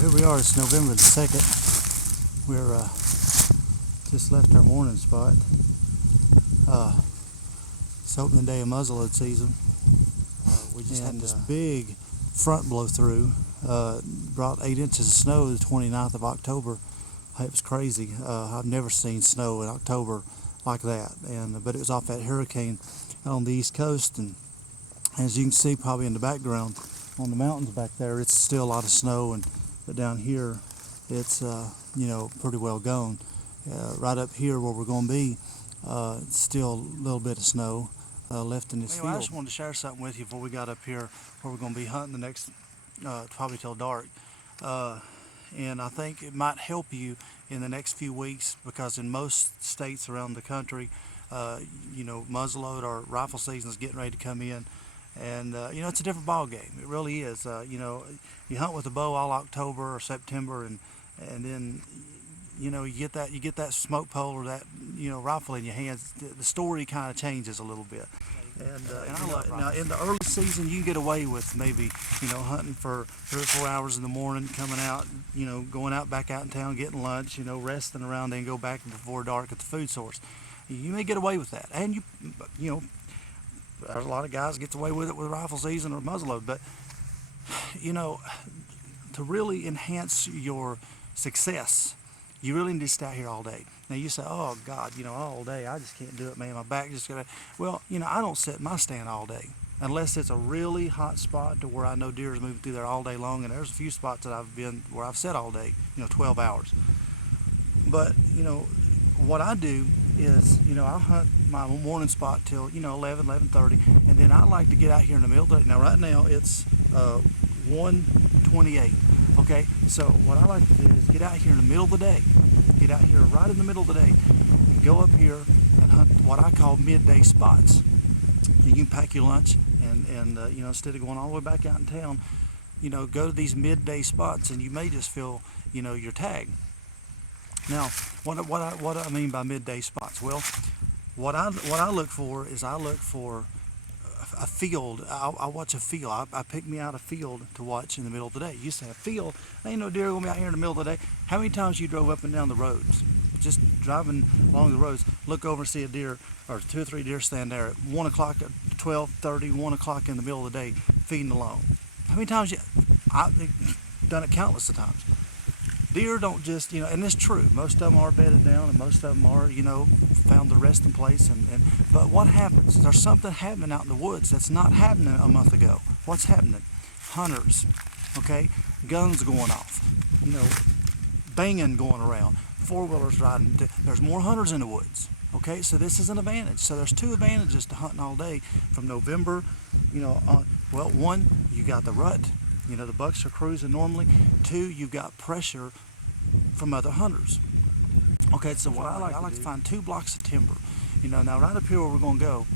Here we are, it's November the 2nd. We're just left our morning spot. It's opening day of muzzleload season. We just had this big front blow through. Brought 8 inches of snow the 29th of October. It was crazy. I've never seen snow in October like that. But it was off that hurricane on the East Coast, and as you can see probably in the background on the mountains back there, it's still a lot of snow, but down here it's pretty well gone. Right up here where we're going to be, it's still a little bit of snow left in this field. I just wanted to share something with you before we got up here where we're going to be hunting the next probably till dark. And I think it might help you in the next few weeks, because in most states around the country, muzzleload or rifle season is getting ready to come in, and it's a different ball game. It really is. You hunt with a bow all October or September, and then you get that smoke pole or that rifle in your hands. The story kind of changes a little bit. And I love it. Now in the early season, you can get away with maybe hunting for 3 or 4 hours in the morning, coming out, going out back out in town, getting lunch, resting around, then go back before dark at the food source. You may get away with that, and there's a lot of guys get away with it with rifle season or muzzleload. But to really enhance your success, you really need to stay out here all day. Now you say, oh God, all day, I just can't do it, man. My back just got. Well, I don't set my stand all day unless it's a really hot spot to where I know deer is moving through there all day long. And there's a few spots that I've been where I've set all day, 12 hours. But what I do is, I'll hunt my morning spot till 11, 11:30, and then I like to get out here in the middle of the day. Now right now it's 1:28. Okay, so what I like to do is get out here in the middle of the day, get out here right in the middle of the day, and go up here and hunt what I call midday spots. You can pack your lunch and instead of going all the way back out in town, go to these midday spots, and you may just fill your tag. Now, what I mean by midday spots? Well, what I look for is I look for a field. I watch a field. I pick me out a field to watch in the middle of the day. You say a field, ain't no deer gonna be out here in the middle of the day. How many times you drove up and down the roads, just driving along the roads, look over and see a deer or 2 or 3 deer stand there at 1 o'clock, at 12:30, 1 o'clock in the middle of the day, feeding alone? How many times I've done it countless of times. Deer don't just, and it's true, most of them are bedded down, and most of them are, found their resting place. But what happens? There's something happening out in the woods that's not happening a month ago. What's happening? Hunters, okay? Guns going off, banging going around, 4-wheelers riding. There's more hunters in the woods, okay? So this is an advantage. So there's 2 advantages to hunting all day from November, on. Well, 1, you got the rut. The bucks are cruising normally. 2, you've got pressure from other hunters. Okay, so what I like to find 2 blocks of timber. Now right up here where we're going to go,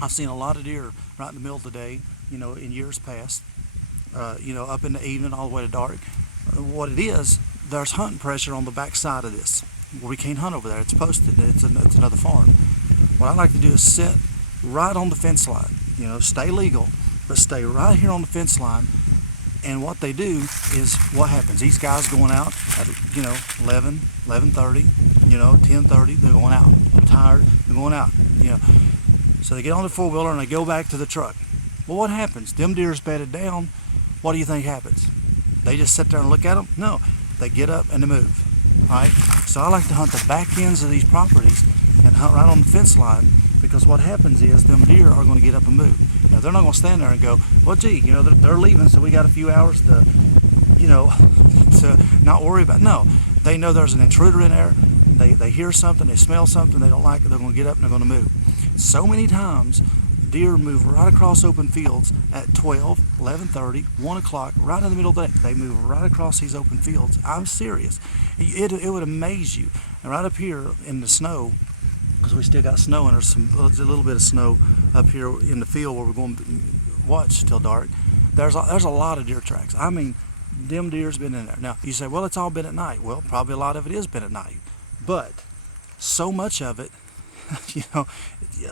I've seen a lot of deer right in the middle of the day, in years past, up in the evening all the way to dark. What it is, there's hunting pressure on the back side of this, where we can't hunt over there. It's posted, it's another farm. What I like to do is sit right on the fence line, stay legal, but stay right here on the fence line. And what they do is, what happens? These guys going out at 11, 11:30, 10:30. They're going out. They're tired. They're going out. So they get on the 4-wheeler and they go back to the truck. Well, what happens? Them deer's bedded down. What do you think happens? They just sit there and look at them? No, they get up and they move. All right. So I like to hunt the back ends of these properties and hunt right on the fence line, because what happens is them deer are going to get up and move. Now, they're not going to stand there and go, well, gee, they're leaving, so we got a few hours to, to not worry about. No, they know there's an intruder in there. They hear something, they smell something, they don't like it, they're going to get up and they're going to move. So many times, deer move right across open fields at 12, 11:30, 1 o'clock, right in the middle of the day. They move right across these open fields. I'm serious. It would amaze you. And right up here in the snow, because we still got snow, and there's a little bit of snow up here in the field where we're going to watch till dark. There's a lot of deer tracks. I mean, them deer's been in there. Now, you say, well, it's all been at night. Well, probably a lot of it has been at night. But so much of it,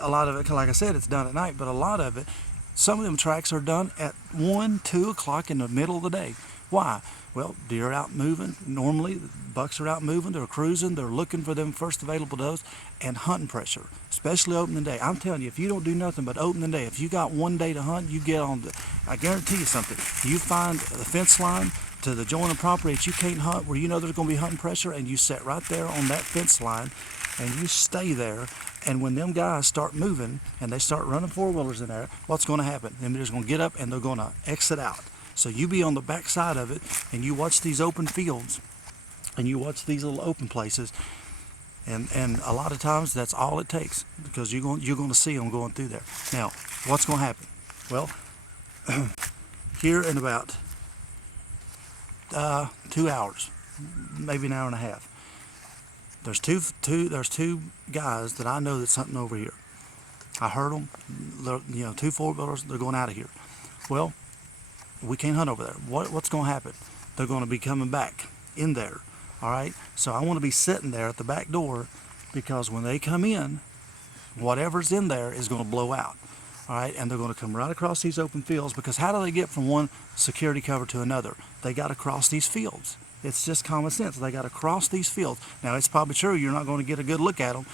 a lot of it, like I said, it's done at night, but a lot of it, some of them tracks are done at 1, 2 o'clock in the middle of the day. Why? Well, deer are out moving. Normally, bucks are out moving. They're cruising. They're looking for them first available dose, and hunting pressure, especially opening day. I'm telling you, if you don't do nothing but opening day, if you got one day to hunt, you get on. I guarantee you something. You find the fence line to the joint of property that you can't hunt, where you know there's going to be hunting pressure, and you sit right there on that fence line, and you stay there. And when them guys start moving and they start running four-wheelers in there, what's going to happen? Them deer's going to get up and they're going to exit out. So you be on the back side of it, and you watch these open fields, and you watch these little open places, and a lot of times that's all it takes, because you're going to see them going through there. Now, what's going to happen? Well, here in about 2 hours, maybe an hour and a half, there's two guys that I know that's hunting over here. I heard them. They're, two four-wheelers. They're going out of here. Well, we can't hunt over there. What's going to happen? They're going to be coming back in there. All right. So I want to be sitting there at the back door, because when they come in, whatever's in there is going to blow out. All right, and they're going to come right across these open fields, because how do they get from one security cover to another? They got to cross these fields. It's just common sense. They got to cross these fields. Now, it's probably true you're not going to get a good look at them,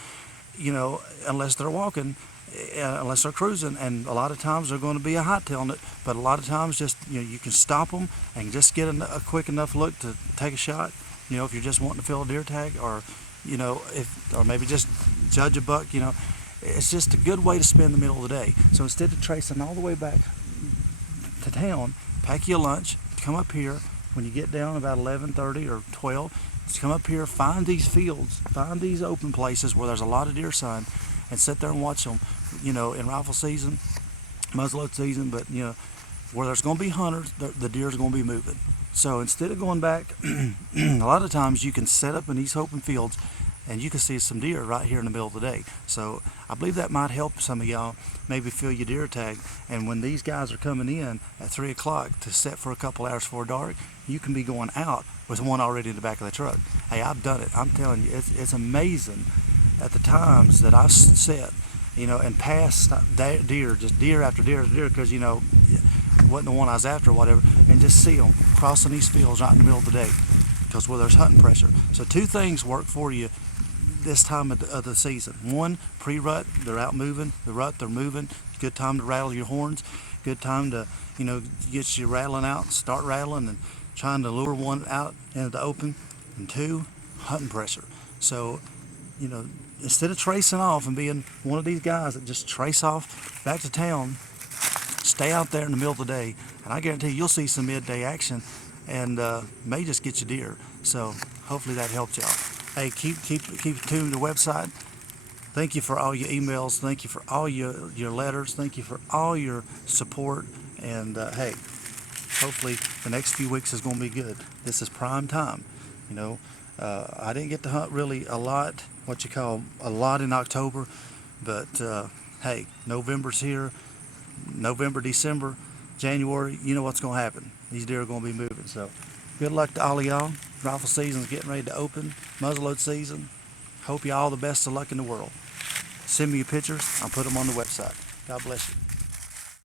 unless they're walking, unless they're cruising, and a lot of times they're going to be a hot-tailing it, but a lot of times just, you can stop them and just get a quick enough look to take a shot, if you're just wanting to fill a deer tag, or, or maybe just judge a buck, It's just a good way to spend the middle of the day. So instead of tracing all the way back to town, pack your lunch, come up here when you get down about 11:30 or 12. Just come up here, find these fields, find these open places where there's a lot of deer sign, and sit there and watch them. In rifle season, muzzleload season, but where there's going to be hunters, the deer's going to be moving. So instead of going back, a lot of times you can set up in these open fields, and you can see some deer right here in the middle of the day. So I believe that might help some of y'all maybe fill your deer tag. And when these guys are coming in at 3 o'clock to set for a couple hours before dark, you can be going out with one already in the back of the truck. Hey, I've done it. I'm telling you, it's amazing at the times that I've set, and passed deer, just deer after deer after deer, because, wasn't the one I was after or whatever, and just see them crossing these fields right in the middle of the day, because there's hunting pressure. So two things work for you this time of the season. One, pre-rut, they're out moving. The rut, they're moving. Good time to rattle your horns. Good time to, get you rattling out, start rattling and trying to lure one out into the open. And two, hunting pressure. So, instead of tracing off and being one of these guys that just trace off back to town, stay out there in the middle of the day, and I guarantee you'll see some midday action, and may just get you deer. So hopefully that helped y'all. Hey, keep tuned to the website. Thank you for all your emails. Thank you for all your letters. Thank you for all your support. And hey, hopefully the next few weeks is going to be good. This is prime time. I didn't get to hunt really a lot, a lot in October, but hey, November's here. November, December, January, you know what's going to happen. These deer are going to be moving. So good luck to all of y'all. Rifle season's getting ready to open. Muzzleload season. Hope you all the best of luck in the world. Send me your pictures. I'll put them on the website. God bless you.